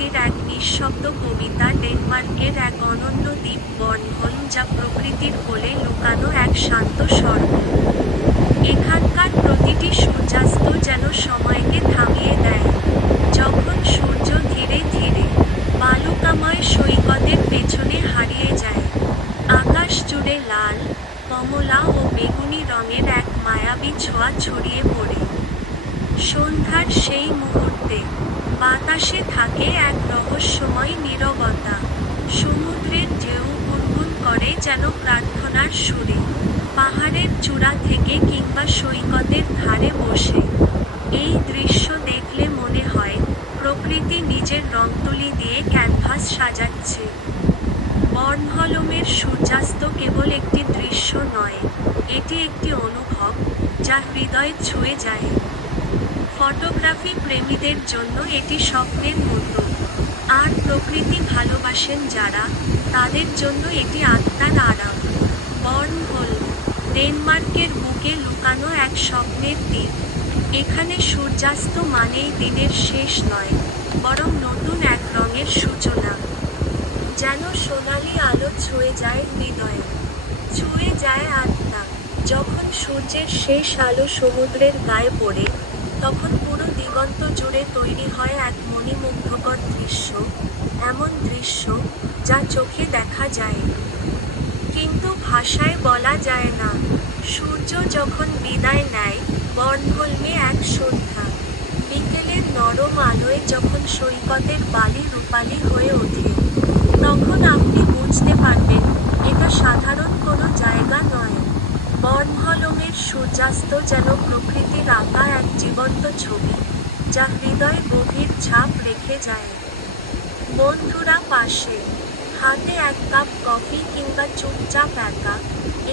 প্রকৃতির এক নিঃশব্দ কবিতা ডেনমার্কের এক অনন্য দ্বীপ বর্নহোলম যা প্রকৃতির কোলে লুকানো এক শান্ত স্বর্গ এখানকার প্রতিটি সূর্যাস্ত যেন সময়কে থামিয়ে দেয়। যখন সূর্য ধীরে ধীরে বালুকাময় সৈকতের পেছনে হারিয়ে যায়, আকাশ জুড়ে লাল, কমলা ও বেগুনি রঙের এক মায়াবী ছোঁয়া ছড়িয়ে পড়ে। সন্ধ্যার সেই মুহূর্তে বাতাসে থাকে এক রহস্যময় নীরবতা। সমুদ্রের ঢেউ গুনগুন করে যেন প্রার্থনার সুরে। পাহাড়ের চূড়া থেকে কিংবা সৈকতের ধারে বসে। এই দৃশ্য দেখলে মনে হয়, প্রকৃতি নিজের রংতুলি দিয়ে ক্যানভাস সাজাচ্ছে। বর্ণহলমের সূর্যাস্ত কেবল একটি দৃশ্য নয়, এটি একটি অনুভব যা হৃদয় ছুঁয়ে যায়। ফটোগ্রাফি প্রেমীদের জন্য এটি স্বপ্নের মতো। আর প্রকৃতি ভালোবাসেন যারা, তাদের জন্য এটি আত্মার আরাম। বর্নহোল ডেনমার্কের বুকে লুকানো এক স্বপ্নের দ্বীপ এখানে সূর্যাস্ত মানেই দিনের শেষ নয়, বরং নতুন এক রঙের সূচনা। যেন সোনালি আলো ছুঁয়ে যায় হৃদয়ে। ছুঁয়ে যায় আত্মা, যখন সূর্যের শেষ আলো সমুদ্রের গায়ে পড়ে তখন পুরো দিগন্ত জুড়ে তৈরি হয় এক মণিমুগ্ধকর দৃশ্য, এমন দৃশ্য যা চোখে দেখা যায়। কিন্তু ভাষায় বলা যায় না, সূর্য যখন বিদায় নেয় বর্ণহোলমে এক সন্ধ্যা। বিকেলের নরম আলোয় যখন সৈকতের বালি রূপালি হয়ে ওঠে তখন আপনি বুঝতে পারবেন এটা সাধারণ কোনো জায়গা নয় বর্ণহলমের সূর্যাস্ত যেন প্রকৃতির আঁকা এক জীবন্ত ছবি, যা হৃদয়ে গভীর ছাপ রেখে যায়। বন্ধুরা পাশে, হাতে এক কাপ কফি কিংবা চুপচাপ একা,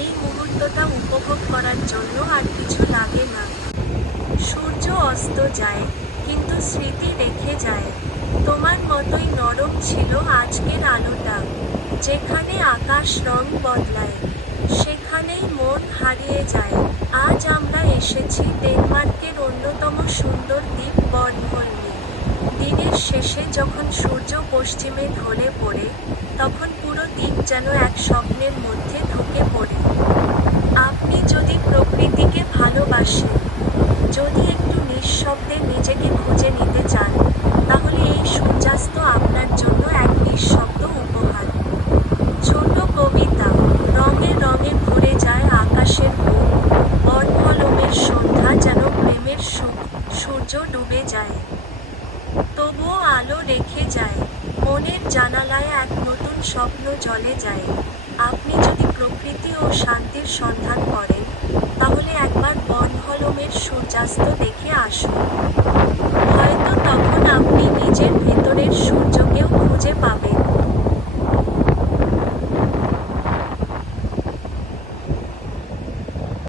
এই মুহূর্তটা উপভোগ করার জন্য আর কিছু লাগে না। সূর্য অস্ত যায়, কিন্তু স্মৃতি রেখে যায়। তোমার মতোই নরম ছিল আজকের আলোটা, যেখানে আকাশ রং বদলায়। সেখানেই মন হারিয়ে যায়। আজ আমরা এসেছি ডেনমার্কের অন্যতম সুন্দর দ্বীপ বর্নহোলমে দিনের শেষে যখন সূর্য পশ্চিমে ঢলে পড়ে, তখন পুরো দ্বীপ যেন এক স্বপ্নের মধ্যে ঢুকে পড়ে। আপনি যদি প্রকৃতিকে ভালোবাসেন যদি একটু নিঃশব্দে নিজেকে খুঁজে নিতে চান তাহলে এই সূর্যাস্ত আপনার জন্য এক নিঃশব্দ উপহার ছোট কবিতা রঙে রঙে ভরে যায় আকাশের বুক বর্ণহলমের সন্ধ্যা যেন প্রেমের সুখ সূর্য ডুবে যায়। তবুও আলো রেখে যায়। মনের জানালায় এক নতুন স্বপ্ন জ্বলে যায়। আপনি যদি প্রকৃতি ও শান্তির সন্ধান করেন, তাহলে একবার বনহলমের সূর্যাস্ত দেখে আসুন। হয়তো তখন আপনি নিজের ভেতরের সূর্য